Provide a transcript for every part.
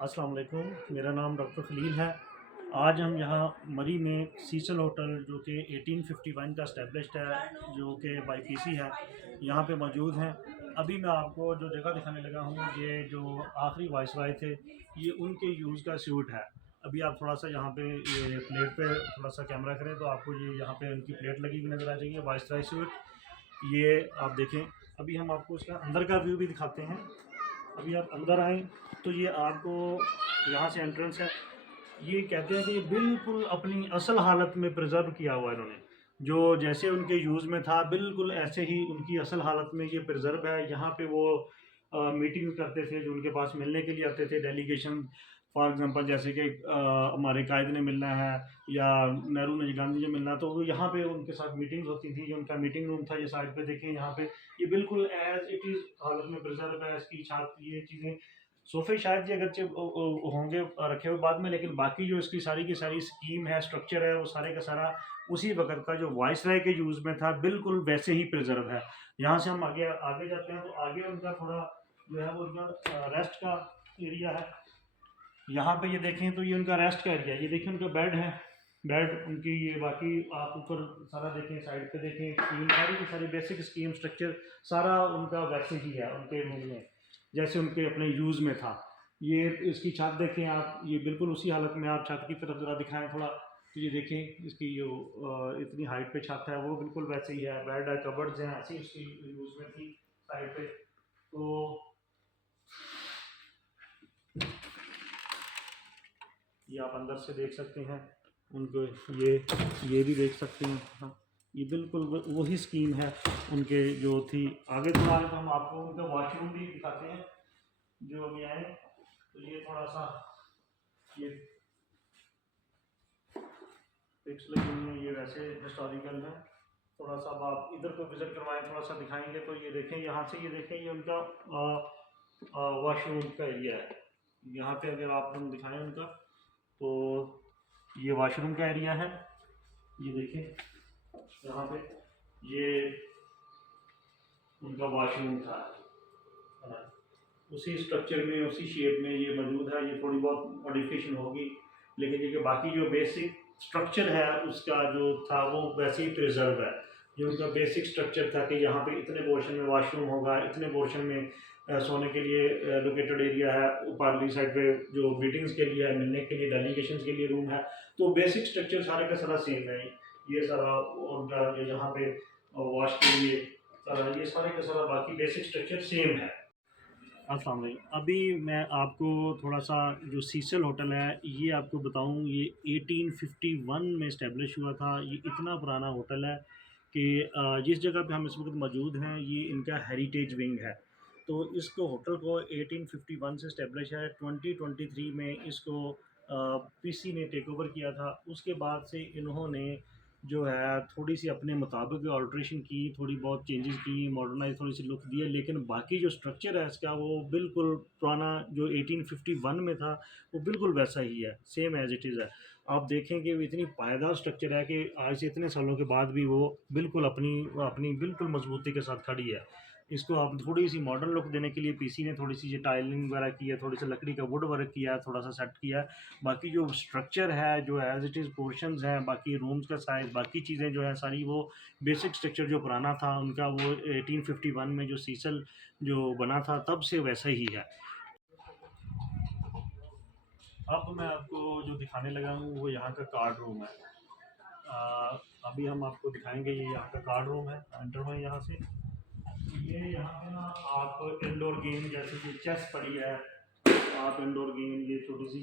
अस्सलाम वालेकुम, मेरा नाम डॉक्टर खलील है। आज हम यहाँ मरी में सीसल होटल जो कि 1851 का इस्टेब्लिश्ड है, जो कि बाई पीसी है, यहाँ पे मौजूद हैं। अभी मैं आपको जो जगह दिखाने लगा हूँ, ये जो आखिरी वाइसराय थे, ये उनके यूज़ का सूट है। अभी आप थोड़ा सा यहाँ पे ये प्लेट पे थोड़ा सा कैमरा करें तो आपको ये यहाँ पे उनकी प्लेट लगी हुई नज़र आ जाएगी, वाइसराय सूट। ये आप देखें। अभी हम आपको उसका अंदर का व्यू भी दिखाते हैं। अभी आप अंदर आएँ तो ये आपको यहाँ से एंट्रेंस है। ये कहते हैं कि ये बिल्कुल अपनी असल हालत में प्रिजर्व किया हुआ है इन्होंने, जो जैसे उनके यूज़ में था बिल्कुल ऐसे ही उनकी असल हालत में ये प्रिजर्व है। यहाँ पे वो मीटिंग करते थे, जो उनके पास मिलने के लिए आते थे डेलीगेशन। फॉर एग्जांपल जैसे कि हमारे कायद ने मिलना है या नेहरू ने गांधी जी मिलना, तो वो यहाँ पे उनके साथ मीटिंग्स होती थी। जो उनका मीटिंग रूम था, ये साइड पे देखें, यहाँ पे ये बिल्कुल एज इट इज़ हालत में प्रिजर्व है। इसकी छत, ये चीज़ें, सोफे शायद ये अगरचे होंगे रखे हुए बाद में, लेकिन बाकी जो इसकी सारी की सारी स्कीम है, स्ट्रक्चर है, वो सारे का सारा उसी वक्त का जो वाइसराय के यूज़ में था बिल्कुल वैसे ही प्रिजर्व है। यहाँ से हम आगे आगे जाते हैं तो आगे उनका थोड़ा जो है वो उनका रेस्ट का एरिया है। यहाँ पे ये देखें तो ये उनका रेस्ट का एरिया है। ये देखें उनका बेड है, बेड उनकी ये, बाकी आप ऊपर सारा देखें, साइड पे देखें, स्कीम सारी की सारी बेसिक स्कीम स्ट्रक्चर सारा उनका वैसे ही है उनके रूम में, जैसे उनके अपने यूज़ में था। ये इसकी छत देखें आप, ये बिल्कुल उसी हालत में। आप छत की तरफ ज़रा दिखाएं थोड़ा, तो ये देखें इसकी जो इतनी हाइट पे छत है वो बिल्कुल वैसे ही है। बेड है, कबर्ड्स हैं, ऐसी उसकी यूज़ में थी साइड पे। तो ये आप अंदर से देख सकते हैं उनको, ये भी देख सकते हैं। हाँ, ये बिल्कुल वही स्कीम है उनके जो थी। आगे थोड़ा आगे तो हम आपको उनका वॉशरूम भी दिखाते हैं। जो अभी आए तो ये थोड़ा सा ये पिक्स लगी हुई है, ये वैसे हिस्टोरिकल है। थोड़ा सा अब आप इधर को विजिट करवाएं, थोड़ा सा दिखाएंगे तो ये देखें, यहाँ से ये देखें, ये उनका वॉशरूम का एरिया है। यहाँ पे अगर आप हम दिखाएं उनका, तो ये वॉशरूम का एरिया है। ये देखें यहाँ पे, ये उनका वॉशरूम था। उसी स्ट्रक्चर में, उसी शेप में ये मौजूद है। ये थोड़ी बहुत मॉडिफिकेशन होगी, लेकिन ये बाकी जो बेसिक स्ट्रक्चर है उसका जो था वो वैसे ही प्रिजर्व है। ये उनका बेसिक स्ट्रक्चर था कि यहाँ पे इतने पोर्शन में वॉशरूम होगा, इतने पोर्शन में सोने के लिए लोकेटेड एरिया है, पार्ली साइड पे जो मीटिंग्स के लिए है, मिलने के लिए, डेलीगेशन के लिए रूम है। तो बेसिक स्ट्रक्चर सारे का सारा सेम है। ये सारा उनका जो यहाँ पे वॉश के लिए ये सारे का सारा बाकी बेसिक स्ट्रक्चर सेम है। अस्सलाम वालेकुम। अभी मैं आपको थोड़ा सा जो सीसल होटल है ये आपको बताऊं। ये 1851 में इस्टेब्लिश हुआ था। ये इतना पुराना होटल है कि जिस जगह पे हम इस वक्त मौजूद हैं ये इनका हेरिटेज विंग है। तो इसको होटल को 1851 से इस्टेब्लिश है। 2023 में इसको पीसी ने टेक ओवर किया था। उसके बाद से इन्होंने जो है थोड़ी सी अपने मुताबिक ऑल्ट्रेशन की, थोड़ी बहुत चेंजेस की, मॉडर्नाइज थोड़ी सी लुक दिए, लेकिन बाकी जो स्ट्रक्चर है इसका वो बिल्कुल पुराना जो 1851 में था वो बिल्कुल वैसा ही है, सेम एज इट इज़ है। आप देखें कि वो इतनी पायदार स्ट्रक्चर है कि आज से इतने सालों के बाद भी वो बिल्कुल अपनी अपनी बिल्कुल मजबूती के साथ खड़ी है। इसको आप थोड़ी सी मॉडर्न लुक देने के लिए पीसी ने थोड़ी सी ये टाइलिंग वगैरह की है, थोड़ी सी लकड़ी का वुड वर्क किया है, थोड़ा सा सेट किया है। बाकी जो स्ट्रक्चर है, जो एज इट इज़ पोर्शंस हैं, बाकी रूम्स का साइज़, बाकी चीज़ें जो है सारी वो बेसिक स्ट्रक्चर जो पुराना था उनका, वो 1851 में जो सीसल जो बना था तब से वैसा ही है। अब मैं आपको जो दिखाने लगा हूँ वो यहाँ का कार्ड रूम है। अभी हम आपको दिखाएंगे, ये यहाँ का कार्ड रूम है। एंटर हुए यहाँ से, ये यहाँ पे ना आप इंडोर गेम जैसे कि चेस पड़ी है, आप इंडोर गेम ये छोटी सी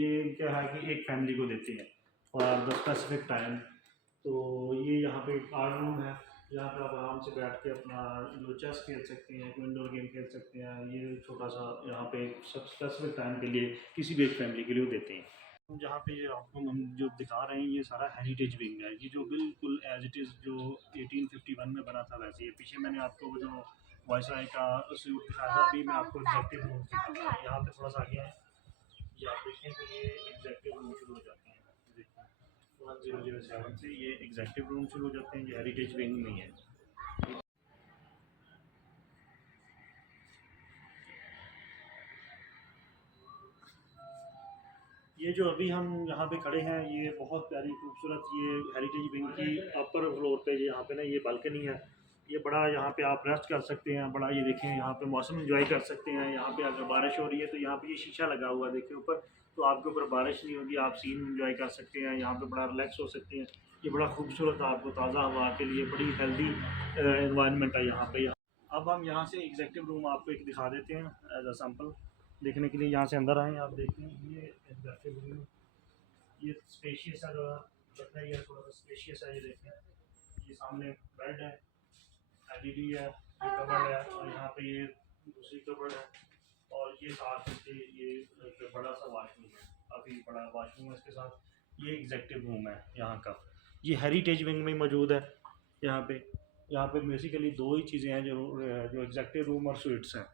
ये क्या है कि एक फैमिली को देते हैं फॉर द स्पेसिफिक टाइम। तो ये यहाँ पे कार्ड रूम है। यहाँ पे आप आराम से बैठ के अपना जो चेस खेल सकते हैं, कोई इंडोर गेम खेल सकते हैं। ये छोटा सा यहाँ पे सब स्पेसिफिक टाइम के लिए किसी भी एक फैमिली के लिए वो देते हैं। जहाँ पे ये आपको हम जो दिखा रहे हैं ये सारा हेरिटेज विंग है। ये जो बिल्कुल एज इट इज़ जो 1851 में बना था वैसे। ये पीछे मैंने आपको वो जो वायसराय का सूट दिखाया था, अभी मैं आपको एग्जैक्टिव रूम दिखाता हूँ। यहाँ पे थोड़ा सा आगे आए, ये आप देखें तो ये एग्जैक्टिव रूम शुरू हो जाते हैं। देखिए 1007 से ये एग्जैक्टिव रूम शुरू हो जाते हैं। ये हेरिटेज विंग नहीं है। ये जो अभी हम यहाँ पे खड़े हैं, ये बहुत प्यारी खूबसूरत ये हेरिटेज विंग की अपर फ्लोर पे यहाँ पे ना ये बालकनी है। ये बड़ा यहाँ पे आप रेस्ट कर सकते हैं, बड़ा ये देखें यहाँ पे मौसम एंजॉय कर सकते हैं। यहाँ पे अगर बारिश हो रही है तो यहाँ पे ये शीशा लगा हुआ है देखें ऊपर, तो आपके ऊपर बारिश नहीं होगी, आप सीन एंजॉय कर सकते हैं, यहाँ पे बड़ा रिलैक्स हो सकते हैं। ये बड़ा खूबसूरत आपको ताज़ा हवा के लिए बड़ी हेल्दी इन्वायरमेंट है यहाँ पे। अब हम यहाँ से एग्जेक्टिव रूम आपको एक दिखा देते हैं एज अ सैम्पल देखने के लिए। यहाँ से अंदर आएँ, आप देखें ये एग्जेक्टिव रूम, ये स्पेशियस है, लगता है ये थोड़ा सा स्पेशियस है। ये देखें, ये सामने बेड है, एलईडी है, ये कबर्ड है, और यहाँ पे ये दूसरी कबर्ड है, और ये साथ इसके ये एक बड़ा सा वाशरूम है, काफ़ी बड़ा वाशरूम है इसके साथ। ये एग्जेक्टिव रूम है यहाँ का, ये हेरिटेज विंग में मौजूद है। यहाँ पे बेसिकली दो ही चीज़ें हैं जो एग्जेक्टिव रूम और स्वीट्स हैं।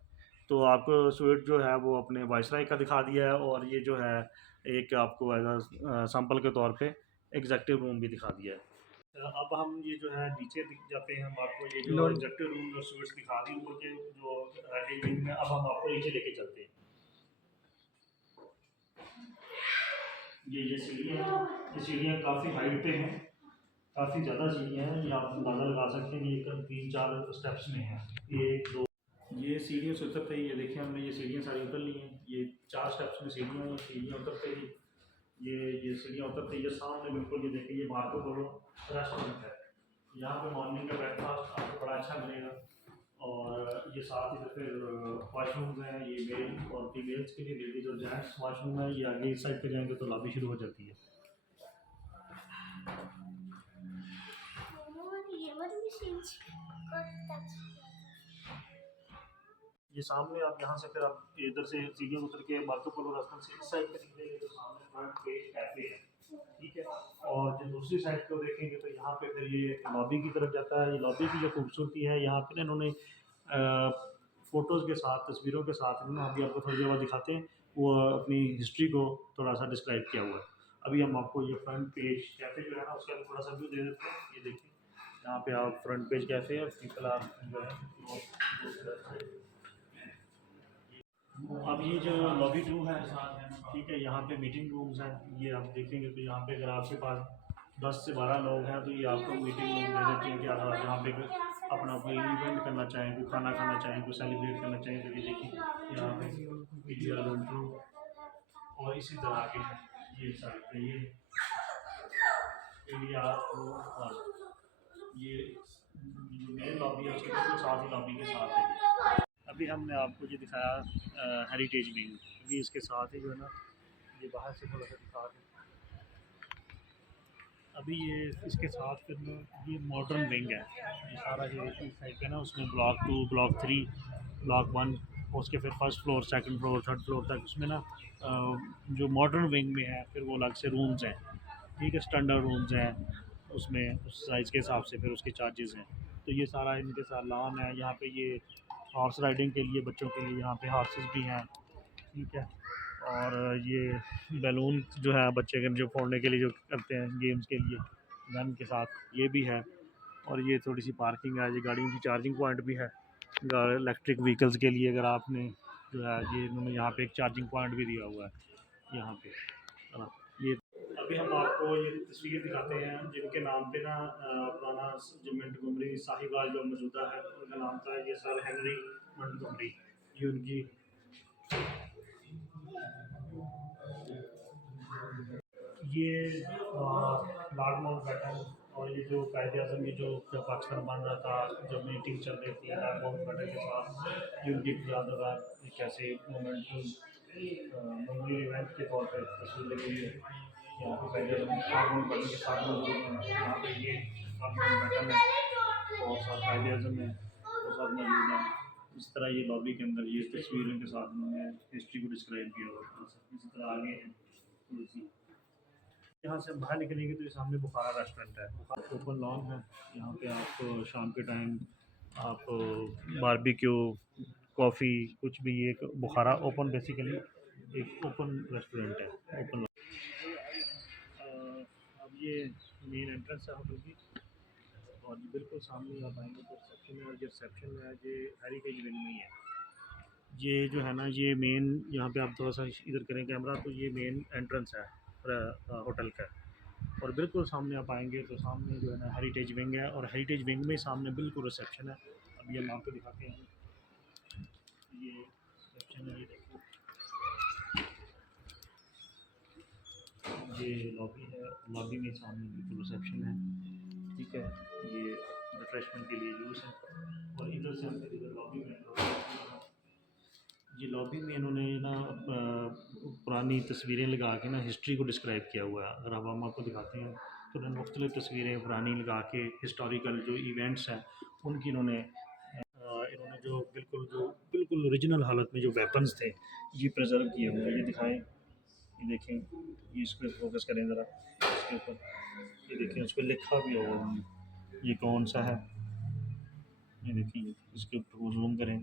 तो आपको स्वीट जो है वो अपने वाइसराय का दिखा दिया है, और ये जो है एक आपको एज अ सैम्पल के तौर पे एग्जेक्टिव रूम भी दिखा दिया है। अब हम ये जो है नीचे दिख जाते हैं, हम आपको ये जो एग्जेक्टिव रूम और स्वीट्स दिखा दी ऊपर के जो रिंग में, अब हम आपको नीचे लेके चलते हैं। ये सीढ़ियाँ हैं, ये सीढ़ियाँ काफ़ी हाइट पे हैं, काफ़ी ज़्यादा सीढ़ियाँ हैं। ये आप अंदाज़ा लगा सकते हैं कि ये करीब 3-4 स्टेप्स में है। ये दो ये सीढ़ियों से उतरते ही, ये देखिए हमने ये सीढ़ियाँ सारी उतर ली हैं, ये 4 स्टेप्स में सीढ़ियाँ हैं। सीढ़ियाँ उतरते ही ये सीढ़ियाँ उतरते ही ये सामने बिल्कुल ये देखिए ये मार्को पोलो रेस्टोरेंट है। यहाँ पे मॉर्निंग का ब्रेकफास्ट आपको बड़ा अच्छा मिलेगा, और ये साथ ही फिर वॉशरूम्स हैं, ये मेल और फीमेल्स के लिए, लेडीज़ और जेंट्स वॉशरूम है। ये आगे इस साइड पे जाएंगे तो लॉबी शुरू हो जाती है। ये सामने आप यहाँ से फिर आप इधर से सीढ़ियाँ उतर के मार्को पोलो रेस्टोरेंट से इस साइड पे निकलेंगे तो सामने फ्रंट पे कैफे है, ठीक है। और जो दूसरी साइड को देखेंगे तो यहाँ पे फिर ये लॉबी की तरफ जाता है। ये लॉबी की जो खूबसूरती है, यहाँ पे ना इन्होंने फ़ोटोज़ के साथ, तस्वीरों के साथ ना, अभी आपको थोड़ी देर बाद दिखाते हैं, वो अपनी हिस्ट्री को थोड़ा सा डिस्क्राइब किया हुआ है। अभी हम आपको ये फ्रंट पेज कैफ़े जो है ना उसका थोड़ा सा व्यू दे देते हैं। ये देखिए यहाँ पे आप फ्रंट पेज कैफ़े है, पीपल आर जो है। अब ये जो लॉबी टू है, ठीक है, यहाँ पे मीटिंग रूम्स हैं। ये आप देखेंगे तो यहाँ पे अगर आपके पास 10 से 12 लोग हैं तो ये आपको मीटिंग रूम दे देते हैं कि आप यहाँ पे अपना कोई इवेंट करना चाहें, कोई खाना खाना चाहें, कोई सेलिब्रेट करना चाहें तो ये देखिए यहाँ पे मीडिया रूम, और इसी तरह के ये साइड पे ये इंडिया और ये जो मेन लॉबी है उसके बिल्कुल साथ ही लॉबी के साथ है। अभी हमने आपको जो दिखाया हेरिटेज विंग, अभी इसके साथ ही जो है ना ये बाहर से थोड़ा सा दिखा दें। अभी ये इसके साथ फिर ना ये मॉडर्न विंग है, ये सारा जो इस साइड पे ना उसमें ब्लॉक 2, ब्लॉक 3, ब्लॉक 1, उसके फिर first floor, second floor, third floor तक उसमें ना जो मॉडर्न विंग में है फिर वो अलग से रूम्स हैं, ठीक है, स्टैंडर्ड रूम्स हैं, उसमें उस साइज़ के हिसाब से फिर उसके चार्जेस हैं। तो ये सारा इनके साथ लॉन है। यहाँ पे ये हॉर्स राइडिंग के लिए बच्चों के लिए यहाँ पे हॉर्सेस भी हैं, ठीक है। और ये बैलून जो है बच्चे के जो फोड़ने के लिए जो करते हैं गेम्स के लिए, गन के साथ ये भी है। और ये थोड़ी सी पार्किंग है, ये गाड़ियों की चार्जिंग पॉइंट भी है इलेक्ट्रिक व्हीकल्स के लिए। अगर आपने जो है ये इन्होंने यहाँ पे एक चार्जिंग पॉइंट भी दिया हुआ है यहाँ पे, है ना। ये अभी हम आपको ये तस्वीर दिखाते हैं जिनके नाम पे ना पुराना जो मोंटगोमरी साहिबाल जो मौजूदा है उनका नाम था ये सर हेनरी मोंटगोमरी। ये उनकी ये लॉर्ड माउंटबेटन, और ये जो कायदे आज़म ये जो जब पाकिस्तान बन रहा था, जब मीटिंग चल रही थी लॉर्ड माउंटबेटन के साथ, ये उनकी यादगार एक ऐसे मोमेंट मेमोरियल इवेंट के तौर पर तस्वीर लगी हुई है। यहाँ पे कायदे आज़म लॉर्ड माउंटबेटन के साथ मौजूद हैं, यहाँ पे ये लॉर्ड माउंटबेटन है और साथ कायदे आज़म है वो साथ मौजूद हैं। इस तरह ये लॉबी के अंदर ये तस्वीरों के साथ उन्होंने हिस्ट्री को डिस्क्राइब किया हुआ है। इसी तरह आगे है थोड़ी सी, यहाँ से बाहर निकलेंगे तो ये सामने बुखारा रेस्टोरेंट है, ओपन लॉन है। यहाँ पे आप शाम के टाइम आप बारबेक्यू, कॉफ़ी, कुछ भी, ये एक बुखारा ओपन बेसिकली एक ओपन रेस्टोरेंट है, ओपन। अब ये मेन एंट्रेंस है होटल की, और बिल्कुल सामने आप आएंगे तो रिसेप्शन है, और जो रिसेप्शन है ये हेरिटेज विंग में ही है। ये जो है ना, ये मेन, यहाँ पे आप थोड़ा सा इधर करें कैमरा, तो ये मेन एंट्रेंस है होटल का। और बिल्कुल सामने आप आएंगे तो सामने जो है ना हेरिटेज विंग है, और हेरिटेज विंग में सामने बिल्कुल रिसेप्शन है। अभी हम आपको दिखाते हैं, ये रिसेप्शन है, ये देखो, ये लॉबी है, लॉबी में सामने बिल्कुल रिसेप्शन है। ठीक है, ये रिफ्रेशमेंट के लिए यूज़ है। और इधर से हम फिर इधर लॉबी में, ये लॉबी में इन्होंने ना पुरानी तस्वीरें लगा के ना हिस्ट्री को डिस्क्राइब किया हुआ है। अगर अब हम आपको दिखाते हैं तो उन्होंने मुख्तलिफ़ तस्वीरें पुरानी लगा के हिस्टोरिकल जो इवेंट्स हैं उनकी इन्होंने जो बिल्कुल ओरिजिनल हालत में जो वेपन्स थे ये प्रिजर्व किए हुए हैं। ये दिखाएं, ये देखें, ये इस पर फोकस करें ज़रा, इसके ऊपर ये देखें, उस पर लिखा भी होगा उन्होंने ये कौन सा है। ये देखिए, इसके ऊपर जूम करें,